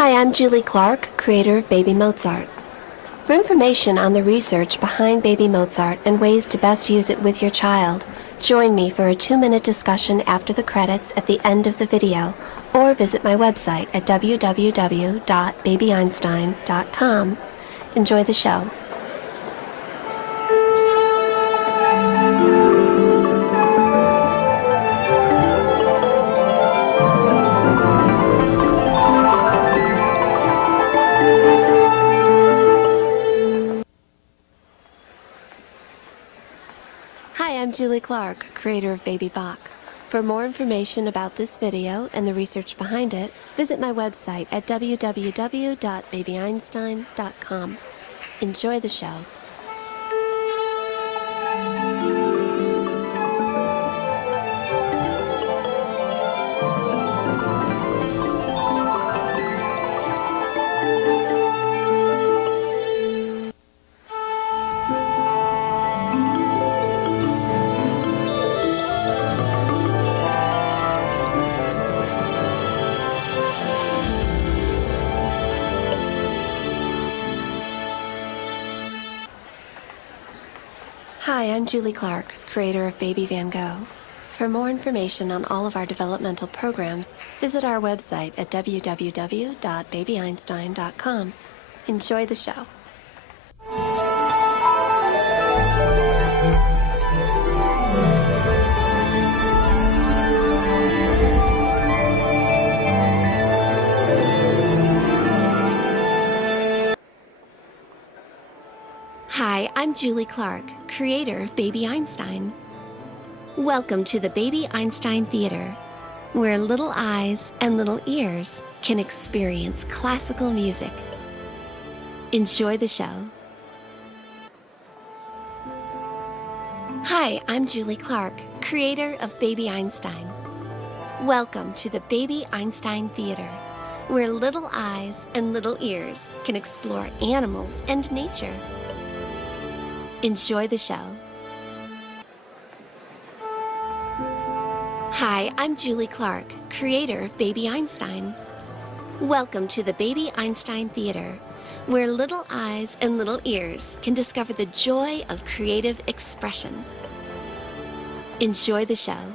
Hi, I'm Julie Clark, creator of Baby Mozart. For information on the research behind Baby Mozart and ways to best use it with your child, join me for a 2-minute discussion after the credits at the end of the video, or visit my website at www.babyeinstein.com. Enjoy the show. Hi, I'm Julie Clark, creator of Baby Bach. For more information about this video and the research behind it, visit my website at www.babyeinstein.com. Enjoy the show. Hi, I'm Julie Clark, creator of Baby Van Gogh. For more information on all of our developmental programs, visit our website at www.babyeinstein.com. Enjoy the show. Hi, I'm Julie Clark, creator of Baby Einstein. Welcome to the Baby Einstein Theater, where little eyes and little ears can experience classical music. Enjoy the show. Hi, I'm Julie Clark, creator of Baby Einstein. Welcome to the Baby Einstein Theater, where little eyes and little ears can explore animals and nature. Enjoy the show. Hi, I'm Julie Clark, creator of Baby Einstein. Welcome to the Baby Einstein Theater, where little eyes and little ears can discover the joy of creative expression. Enjoy the show.